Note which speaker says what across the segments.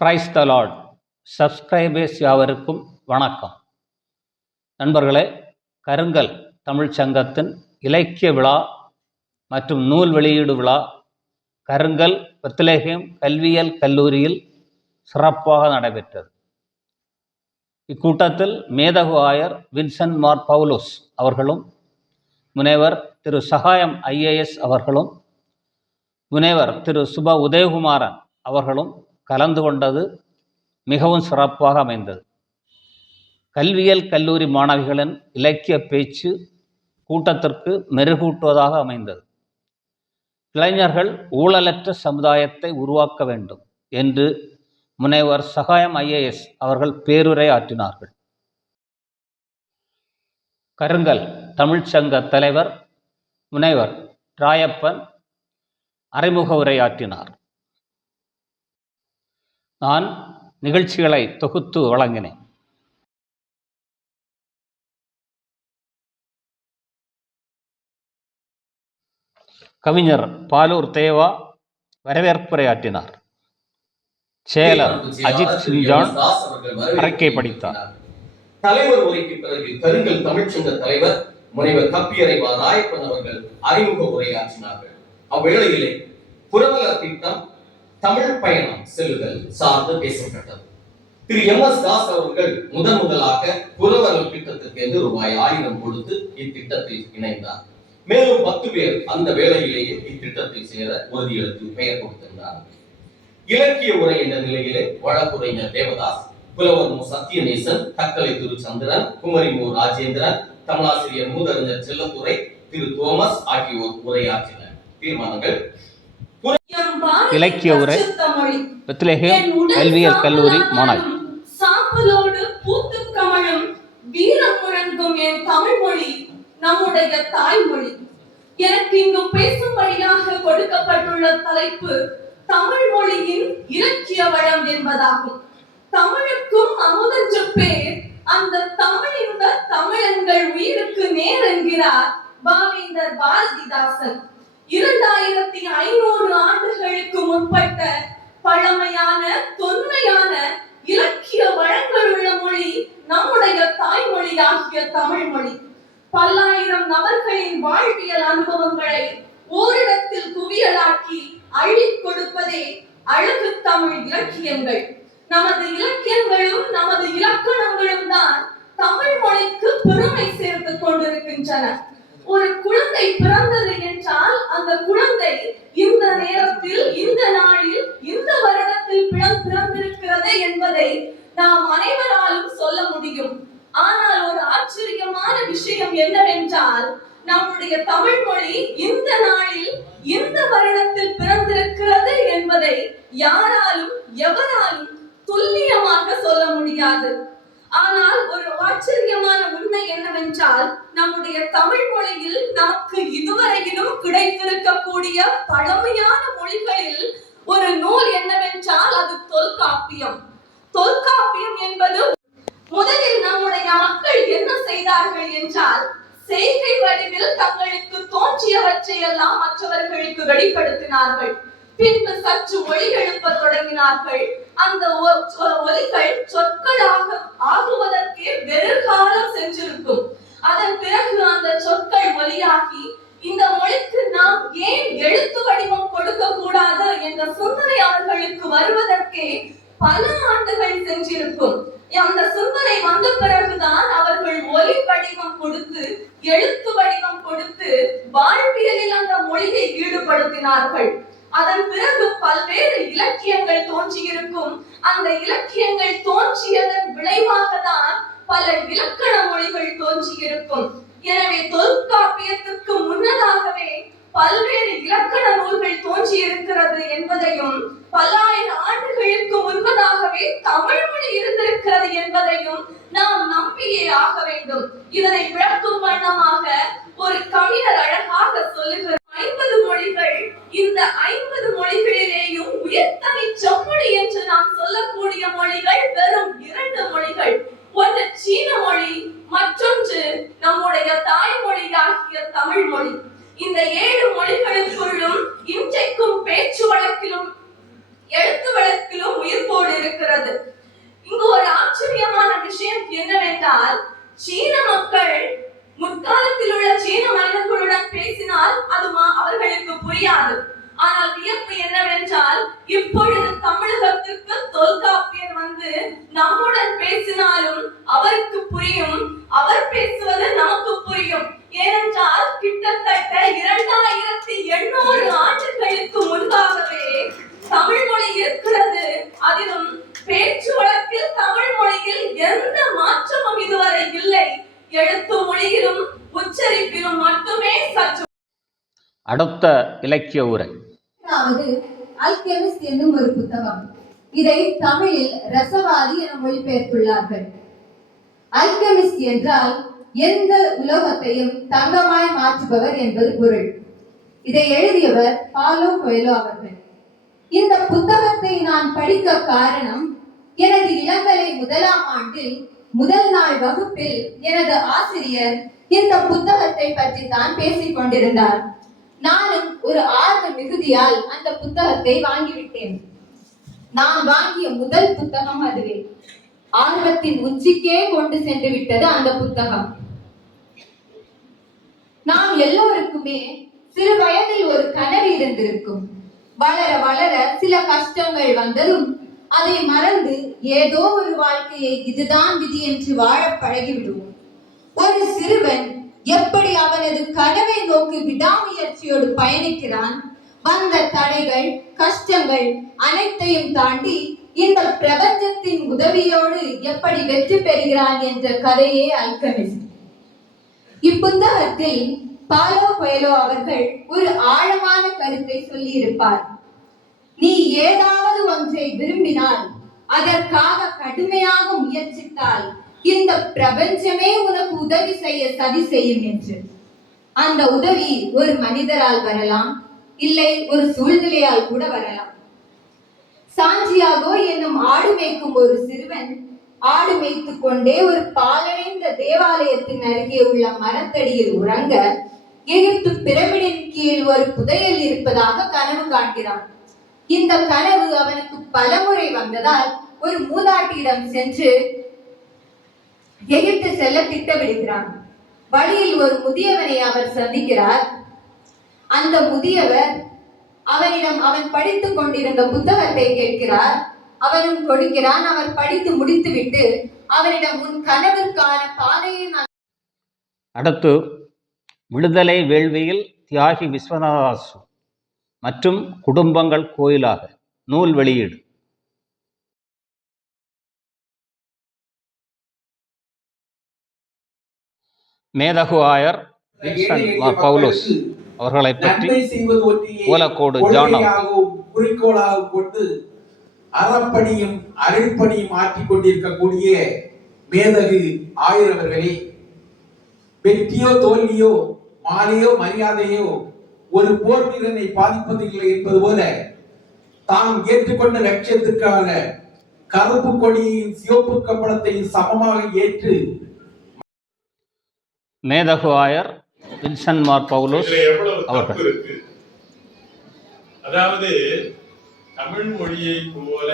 Speaker 1: Praise the Lord subscribers யாவருக்கும் வணக்கம். நண்பர்களே கருங்கல் தமிழ்ச் சங்கத்தின் இலக்கிய விழா மற்றும் நூல் வெளியீடு விழா கருங்கல் பெத்லஹேம் கல்வியல் கல்லூரியில் சிறப்பாக நடைபெற்றது. இக்கூட்டத்தில் மேதகு ஆயர் வின்சென்ட் மார் பவுலோஸ் அவர்களும் முனைவர் திரு சகாயம் ஐஏஎஸ் அவர்களும் முனைவர் திரு சுப உதயகுமாரன் அவர்களும் கலந்து கொண்டது மிகவும் சிறப்பாக அமைந்தது. கல்வியியல் கல்லூரி மாணவிகளின் இலக்கிய பேச்சு கூட்டத்திற்கு மெருகூட்டுவதாக அமைந்தது. இளைஞர்கள் ஊழலற்ற சமுதாயத்தை உருவாக்க வேண்டும் என்று முனைவர் சகாயம் ஐஏஎஸ் அவர்கள் பேருரை ஆற்றினார்கள். கருங்கல் தமிழ்ச்சங்க தலைவர் முனைவர் ராயப்பன் அறிமுக உரையாற்றினார் நான் நிகழ்ச்சிகளை தொகுத்து வழங்கினேன். கவிஞர் பாலூர் தேவா வரவேற்புரையாற்றினார். செயலர் அஜித் சிங்ஜான் அறிக்கை படித்தார்.
Speaker 2: தலைவர் உரைக்கு பிறகு கருங்கல் தமிழ்ச்சங்க தலைவர் முனைவர் கப்பியறைவா ராயப்பன் அவர்கள் அறிமுக உரையாற்றினார்கள். அவ்வேளையிலே திட்டம் தமிழ் பயணம் செல்லுதல் சார்ந்து பேசப்பட்டது. திரு எம் எஸ் தாஸ் அவர்கள் முதன் முதலாக புரவலர் திட்டத்திற்கு என்று ரூபாய் ஆயிரம் கொடுத்து இத்திட்டத்தில் இணைந்தார். மேலும் பத்து பேர் அந்த வேளையிலேயே இத்திட்டத்தில் சேர உறுதியெடுத்து பெயர் கொடுத்திருந்தார். இலக்கிய உரை என்ற நிலையிலே வழக்குரைஞர் தேவதாஸ் புலவர் மு. சத்யநேசன் தக்கலை திரு. சந்திரன் குமரி மு. ராஜேந்திரன் தமிழாசிரியர் மூதறிஞர் செல்லத்துறை திரு. தோமஸ் ஆகியோர் உரையாற்றினர். தீர்மானங்கள்
Speaker 1: இலக்கிய உரை பெத்லஹேம் கல்வியியல் கல்லூரி மாணவி
Speaker 3: சாம்பலோடு பூத்து கமழும் வீரம் முழங்கும் என் தமிழ் மொழி நம்முடைய தாய்மொழி. எனக்கு இங்கு பேசும்படியாக கொடுக்கப்பட்டுள்ள தலைப்பு தமிழ் மொழியின் இலக்கிய வளம் என்பதாகும். தமிழுக்கும் அமுதென்று பேர் அந்த தமிழிந்த தமிழன்கள் உயிருக்கு நேர் என்கிறார் பாவேந்தர் பாரதிதாசன். இரண்டாயிரத்தி ஐநூறு ஆண்டுகளுக்கு முற்பட்ட பழமையான தொன்மையான இலக்கிய வளங்கள் உள்ள மொழி நம்முடைய தாய்மொழியாகிய தமிழ் மொழி பல்லாயிரம் நபர்களின் வாழ்வியல் அனுபவங்களை ஓரிடத்தில் குவியலாக்கி அள்ளிக் கொடுப்பதே அழகு தமிழ் இலக்கியங்கள். நமது இலக்கியங்களும் நமது இலக்கணங்களும் தான் தமிழ் மொழிக்கு பெருமை சேர்த்து கொண்டிருக்கின்றன. ஒரு குழந்தை பிறந்தது என்றால் அந்த குழந்தை இந்த நேரத்தில் இந்த நாளில் இந்த வருடத்தில் பிறந்திருக்கிறது என்பதை நாம் அனைவராலும் சொல்ல முடியும். ஆனால் ஒரு ஆச்சரியமான விஷயம் என்னவென்றால் நம்முடைய தமிழ் மொழி இந்த நாளில் இந்த வருடத்தில் பிறந்திருக்கிறது என்பதை யாராலும் எவராலும் துல்லியமாக சொல்ல முடியாது. ஆனால் ஒரு ஆச்சரியமான உண்மை என்னவென்றால் நம்முடைய தமிழ் மொழியில் நமக்கு இதுவரையிலும் கிடைத்திருக்கக்கூடிய பழமையான மொழிகளில் ஒரு நூல் என்னவென்றால் அது தொல்காப்பியம். தொல்காப்பியம் என்பது முதலில் நம்முடைய மக்கள் என்ன செய்தார்கள் என்றால் செய்கை வடிவில் தங்களுக்கு தோன்றியவற்றை எல்லாம் மற்றவர்களுக்கு வெளிப்படுத்தினார்கள். பின்பு சற்று ஒளி எழுப்ப தொடங்கினார்கள். அந்த ஒ- ஒலிகள் சொற்களாக ஆகுவதற்கே வெறுகாலம் சென்றிருக்கும். அதன் பிறகு அந்த சொற்கள் ஒலியாகி இந்த மொழிக்கு நாம் ஏன் எழுத்து வடிவம் கொடுக்க கூடாது என்ற சிந்தனை அவர்களுக்கு வருவதற்கே பல ஆண்டுகள் சென்றிருக்கும். அந்த சிந்தனை வந்த பிறகுதான் அவர்கள் ஒலி வடிவம் கொடுத்து எழுத்து வடிவம் கொடுத்து வாழ்வியலில் அந்த மொழியை ஈடுபடுத்தினார்கள். அதன் பிறகு பல்வேறு இலக்கியங்கள் தோன்றியிருக்கும். அந்த இலக்கியங்கள் தோன்றியதன் விளைவாக தான் பல இலக்கண மொழிகள் தோன்றியிருக்கும். எனவே தொல்காப்பியத்திற்கு முன்னதாகவே பல்வேறு இலக்கண நூல்கள் தோன்றியிருக்கிறது என்பதையும் பல்லாயிரம் ஆண்டுகளுக்கு முன்பதாகவே தமிழ் மொழி இருந்திருக்கிறது என்பதையும் நாம் நம்பியே ஆக வேண்டும். இதனை விளக்கும் வண்ணமாக ஒரு கவிஞர் அழகாக சொல்லுகிறார் ஐம்பது மொழிகள் இந்த ஐம்பது மொழிகளிலேயும் உயர்தனி செம்மொழி என்று நாம் சொல்லக்கூடிய மொழிகள் வெறும் இரண்டு மொழிகள் ஒன்று சீன மொழி மற்றொன்று நம்முடைய தாய்மொழியாகிய தமிழ் மொழி இந்த ஏழு மொழிகளுக்குள்ளும் இன்றைக்கும் பேச்சு வழக்கிலும் எழுத்து வழக்கிலும் உயிர்ப்போடு இருக்கிற என்னவென்றால் சீன மக்கள் முற்காலத்தில் உள்ள சீன மனிதர்களுடன் பேசினால் அது அவர்களுக்கு புரியாது. ஆனால் வியப்பு என்னவென்றால் இப்பொழுது தமிழகத்திற்கு தொல்காப்பியர் வந்து நம்முடன் பேசினாலும் அவருக்கு புரியும். அவர் பேசுவது நமக்கு புரியும். ஏனென்றால் கிட்டத்தட்ட இரண்டாயிரத்தி எண்ணூறு ஆண்டுகளுக்கு முன்பாகவே தமிழ் மொழி இருக்கிறது. அதிலும் பேச்சு வழக்கில் தமிழ் மொழியில் எந்த மாற்றமும் இதுவரை இல்லை எழுத்து மொழியிலும் உச்சரிப்பிலும் மட்டுமே சற்று
Speaker 1: அடுத்த இலக்கிய உரை.
Speaker 4: அல்கெமிஸ்ட் என்னும் ஒரு புத்தகம். இதை தமிழில் ரசவாதி என மொழிபெயர்த்துள்ளார்கள். அல்கெமிஸ்ட் என்றால் எந்த உலோகத்தையும் தங்கமாய் மாற்றுபவர் என்பது பொருள். இதை எழுதியவர் பாலோ கொயலோ அவர்கள். இந்த புத்தகத்தை நான் படிக்க காரணம் எனது இளங்கலை முதலாம் ஆண்டில் முதல் நாள் வகுப்பில் எனது ஆசிரியர் இந்த புத்தகத்தை பற்றி தான் பேசிக் கொண்டிருந்தார் நானும் ஒரு ஆர்வ மிகுதியால் அந்த புத்தகத்தை வாங்கிவிட்டேன். நான் வாங்கிய முதல் புத்தகம் அதுவே. ஆர்வத்தின் உச்சிக்கே கொண்டு சென்று விட்டது அந்த புத்தகம். நாம் எல்லோருக்குமே சிறு வயதில் ஒரு கனவு இருந்திருக்கும். வளர வளர சில கஷ்டங்கள் வந்ததும் அதை மறந்து ஏதோ ஒரு வாழ்க்கையை இதுதான் விதி என்று வாழ பழகிவிடுவோம். ஒரு சிறுவன் எப்படி அவனது கனவை நோக்கி விடாமுயற்சியோடு பயணிக்கிறான்? வந்த தடைகள் கஷ்டங்கள் அனைத்தையும் தாண்டி இந்த பிரபஞ்சத்தின் உதவியோடு எப்படி வெற்றி பெறுகிறான் என்ற கதையே அல்கமிஸ்ட் இப்புத்தகத்தில் பாலோ பயலோ அவர்கள் ஒரு ஆழமான கருத்தை சொல்லியிருப்பார். நீ ஏதாவது ஒன்றை விரும்பினால் அதற்காக கடுமையாக முயற்சித்தால் இந்த பிரபஞ்சமே உனக்கு உதவி செய்ய சதி செய்யும் என்று. அந்த உதவி ஒரு மனிதரால் வரலாம் இல்லை ஒரு சூழ்நிலையால் கூட வரலாம். சாஞ்சியாகோ என்னும் ஆடு மேய்க்கும் ஒரு சிறுவன் ஆடு மேய்த்துக் கொண்டே ஒரு பாலடைந்த தேவாலயத்தின் அருகே உள்ள மரத்தடியில் உறங்க எகிப்து பிரமிடின் கீழ் ஒரு புதையல் இருப்பதாக கனவு காண்கிறான். இந்த கனவு அவனுக்கு பலமுறை வந்ததால் ஒரு மூதாட்டியிடம் சென்று எகிப்து செல்ல திட்டமிடுகிறான். வழியில் ஒரு முதியவனை அவர் சந்திக்கிறார். அந்த முதியவர் அவனிடம் அவன் படித்துக் கொண்டிருந்த புத்தகத்தை கேட்கிறார். அவனும் கொடுக்கிறான் அவர் படித்து முடித்துவிட்டு அவனிடம் உன் கனவிற்கான பாதையை நான்
Speaker 1: அடுத்து விடுதலை வேள்வியில் தியாகி விஸ்வநாதாசு மற்றும் குடும்பங்கள் கோயிலாக நூல் வெளியீடு. மேதகு ஆயர் பவுலோஸ் அவர்களை பற்றி ஓலக்கோடு ஜானம்.
Speaker 5: குறிக்கோளாகவும் கொண்டு அறப்பணியும் அருள்பணியும் ஆற்றிக் கொண்டிருக்கக்கூடிய மேதகு ஆயிரவர்களே வெற்றியோ தோல்வியோ மாலையோ மரியாதையோ ஒரு போர் வீரனை பாதிப்பதில்லை என்பது போல தாம் ஏற்றுக்கொண்ட லட்சியத்திற்காக கருப்பு கொடியையும் சிவப்பு கப்பளத்தையும் சமமாக ஏற்று
Speaker 1: மேதகு ஆயர் வின்சென்ட் மார் பவுலோஸ் அவர்கள்.
Speaker 6: அதாவது தமிழ் மொழியை போல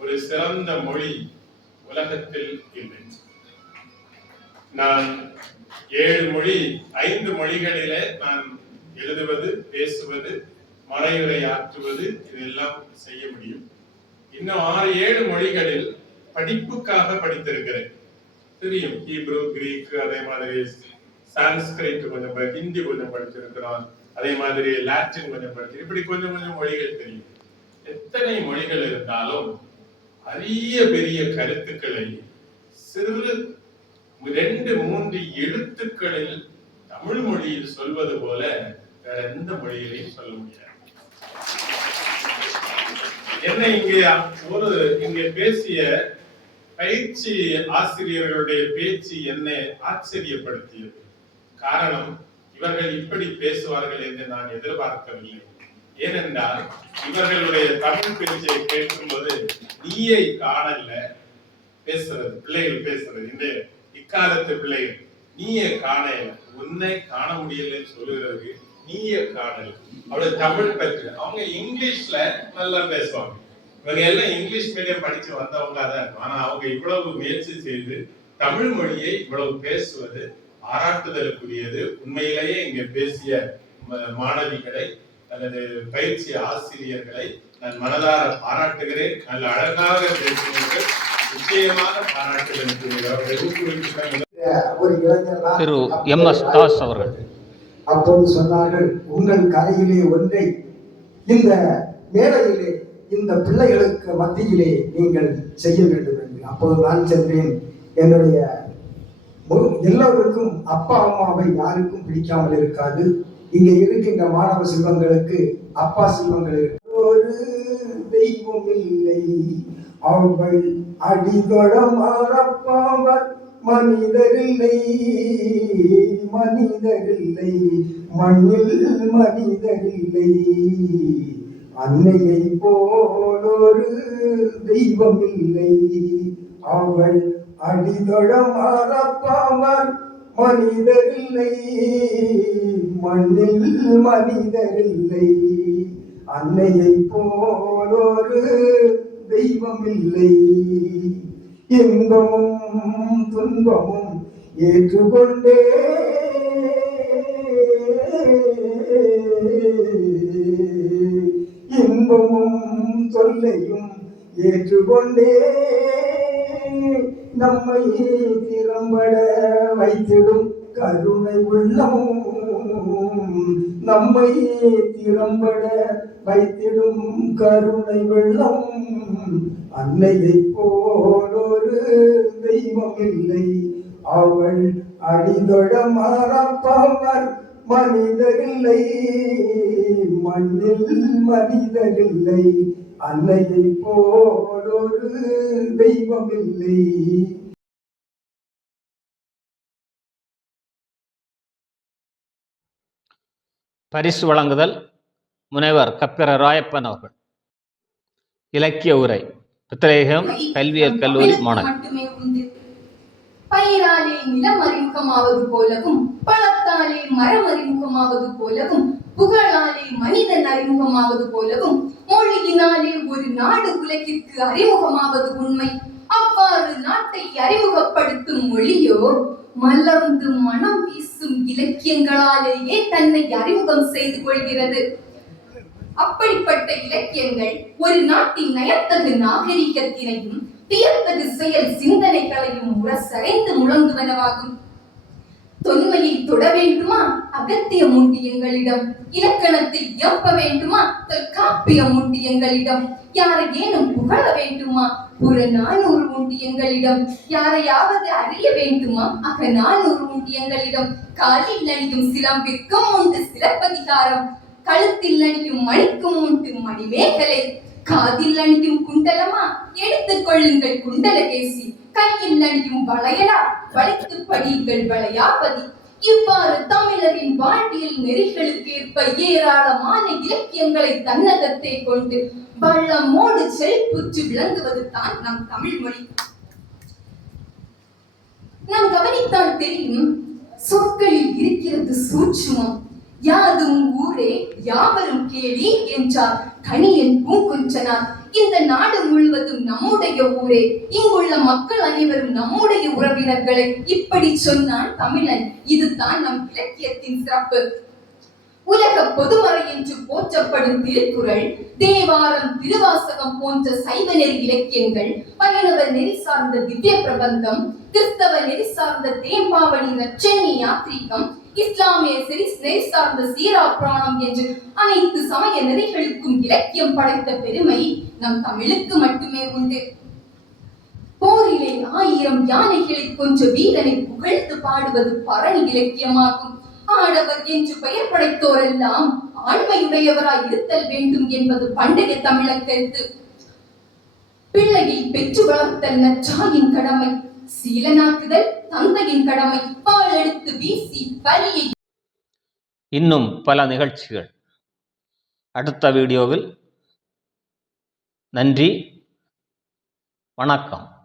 Speaker 6: ஒரு சிறந்த மொழி உலகத்தில் இல்லை. நான் ஏழு மொழி ஐந்து மொழிகளிலே நான் எழுதுவது பேசுவது மறையுரை ஆற்றுவது இதெல்லாம் செய்ய முடியும். இன்னும் ஆறு ஏழு மொழிகளில் படிப்புக்காக படித்திருக்கிறேன். தெரியும் ஹீப்ரு கிரீக் அதே மாதிரி சான்ஸ்கிரிட் கொஞ்சம் ஹிந்தி கொஞ்சம் படிச்சிருக்கிறோம். அதே மாதிரி லாட்டின் கொஞ்சம் படிச்சு இப்படி கொஞ்சம் கொஞ்சம் மொழிகள் தெரியும். எத்தனை மொழிகள் இருந்தாலும் அரிய பெரிய கருத்துக்களை சிறு ரெண்டு மூன்று எழுத்துக்களில் தமிழ் மொழியில் சொல்வது போல வேற எந்த மொழியிலையும் சொல்ல முடியாது. என்ன இங்கே ஒரு இங்கே பேசிய பயிற்சி ஆசிரியர்களுடைய பேச்சு என்னை ஆச்சரியப்படுத்தியது. காரணம் இவர்கள் இப்படி பேசுவார்கள் என்று நான் எதிர்பார்க்கவில்லை. ஏனென்றால் இவர்களுடைய தமிழ் பேச்சை கேட்கும்போது நீயை காணல பேசுறது பிள்ளைகள் பேசுறது இந்த இக்காலத்து பிள்ளைகள் நீயே காணல உன்னை காண முடியலன்னு சொல்லுகிறது நீயே காணல. அவ்வளவு தமிழ் பற்றி. அவங்க இங்கிலீஷ்ல நல்லா பேசுவாங்க. இவங்க எல்லாம் இங்கிலீஷ் மீடியம் படிச்சு வந்தவங்க தான் ஆனா அவங்க இவ்வளவு முயற்சி செய்து தமிழ் மொழியை இவ்வளவு பேசுவது பாராட்டுதலுக்குரியது. உண்மையிலேயே இங்கே பேசிய மாணவிகளை அல்லது பயிற்சி ஆசிரியர்களை நான் மனதார பாராட்டுகிறேன். நல்ல அழகாக பேசினீர்கள் நிச்சயமாக
Speaker 7: தான்
Speaker 1: திரு எம் எஸ் தாஸ் அவர்கள்.
Speaker 7: அப்போது சொன்னார்கள் உங்கள் கலையிலே ஒன்றை இந்த மேடையிலே இந்த பிள்ளைகளுக்கு மத்தியிலே நீங்கள் செய்ய வேண்டும் என்று. அப்போது நான் சென்றேன். என்னுடைய எல்லோருக்கும் அப்பா அம்மாவை யாருக்கும் பிடிக்காமல் இருக்காது. இங்கே இருக்கின்ற மாணவ செல்வங்களுக்கு அப்பா செல்வங்கள் இருக்கு. ஒரு தெய்வம் இல்லை. அவள் அடிதொழ இல்லை. மனிதரில்லை மனிதரில்லை மண்ணில் மனிதரில்லை அன்னையை போலொரு தெய்வம் இல்லை அவள் அடிதொழ மறப்பாவர் மனிதரில்லை. மண்ணில் மனிதரில்லை. அன்னையை போலொரு தெய்வம் இல்லை இன்பமும் துன்பமும் ஏற்றுக்கொண்டே ஏற்றுக்கொண்டே நம்மை திறம்பட வைத்திடும் கருணை உள்ளம். நம்மை திறம்பட வைத்திடும் கருணை வெள்ளம் அன்னையை போலொரு தெய்வம் இல்லை. அவள் அடிதொழ மறப்பவர் மனிதரில்லை. மண்ணில் மனிதரில்லை. அன்னையை போலொரு தெய்வம் இல்லை
Speaker 1: பரிசு வழங்குதல் முனைவர் கப்பிர ராயப்பன் அவர்கள். இலக்கிய உரை பித்தலேகம் கல்வியல் கல்லூரி மாணவர்.
Speaker 8: மட்டுமே உண்டு பயிராலே நிலம் அறிமுகமாவது போலவும் பழத்தாலே மரம் அறிமுகமாவது போலவும் புகழாலே மனிதன் அறிமுகமாவது போலவும் மொழியினாலே ஒரு நாடு உலகிற்கு அறிமுகமாவது உண்மை. அவ்வாறு நாட்டை அறிமுகப்படுத்தும் மொழியோ மலர்ந்து மனம் வீசும் இலக்கியங்களாலேயே தன்னை அறிமுகம் செய்து கொள்கிறது. அப்படிப்பட்ட இலக்கியங்கள் ஒரு நாட்டின் நயத்தகு நாகரிகத்தினையும் வியத்தகு செயல் சிந்தனைகளையும் உரசறைந்து முழங்குவனவாகும். தொன்மையை தொட வேண்டுமா? அகத்திய முண்டியங்களிடம் இலக்கணத்தை எப்ப வேண்டுமா? தொல்காப்பிய யாரை யாரையேனும் புகழ வேண்டுமா? புறநானூறு முண்டியங்களிடம் யாரையாவது அறிய வேண்டுமா? அக நானூறு முண்டியங்களிடம் காலில் அணியும் சிலம்பிற்கும் உண்டு சிலப்பதிகாரம். கழுத்தில் அணியும் மணிக்கும் உண்டு மணிமேகலை. காதில் அணியும் குண்டலமா? எடுத்துக் கொள்ளுங்கள் குண்டலகேசி. கையில் அணியும் வளையலா? வளைத்து படியுங்கள் வளையாபதி இவ்வாறு தமிழரின் வாழ்வியல் நெறிகளுக்கு ஏற்ப ஏராளமான இலக்கியங்களை தன்னகத்தை கொண்டு வள்ளமோடு செழிப்புற்று விளங்குவது தான் நம் தமிழ் மொழி. நாம் கவனித்தால் தெரியும் சொற்களில் இருக்கிறது சூட்சுமம். யாதும் ஊரே யாவரும் கேளி என்றார். கணியன் பூங்குன்றனார். இந்த நாடு முழுவதும் நம்முடைய ஊரே இங்குள்ள மக்கள் அனைவரும் நம்முடைய உறவினர்களை இப்படி சொன்னான் தமிழன் இதுதான் நம் இலக்கியத்தின் சிறப்பு. உலக பொதுமறை என்று போற்றப்படும் திருக்குறள் தேவாரம் திருவாசகம் போன்ற சைவ நெறி இலக்கியங்கள் வைணவ நெறி சார்ந்த திவ்ய பிரபந்தம் கிறிஸ்தவ நெறி சார்ந்த தேம்பாவளி நச்சென்னி யாத்ரீகம் இஸ்லாமிய செறி நெறி சார்ந்த சீரா புராணம் என்று அனைத்து சமய நெறிகளுக்கும் இலக்கியம் படைத்த பெருமை நம் தமிழுக்கு மட்டுமே உண்டு. போரிலே ஆயிரம் யானைகளை கொஞ்சம் வீரனை புகழ்ந்து பாடுவது பரணி இலக்கியமாகும். ஆடவர் என்று பெயர் படைத்தோரெல்லாம் ஆண்மையுடையவராய் இருத்தல் வேண்டும் என்பது பண்டைய தமிழக் கருத்து. பிள்ளையை பெற்று வளர்த்தல் நச்சாயின் கடமை. சீலனாக்குதல் தந்தையின் கடமை பால் எடுத்து வீசி பலியை
Speaker 1: இன்னும் பல நிகழ்ச்சிகள். அடுத்த வீடியோவில். நன்றி. வணக்கம்.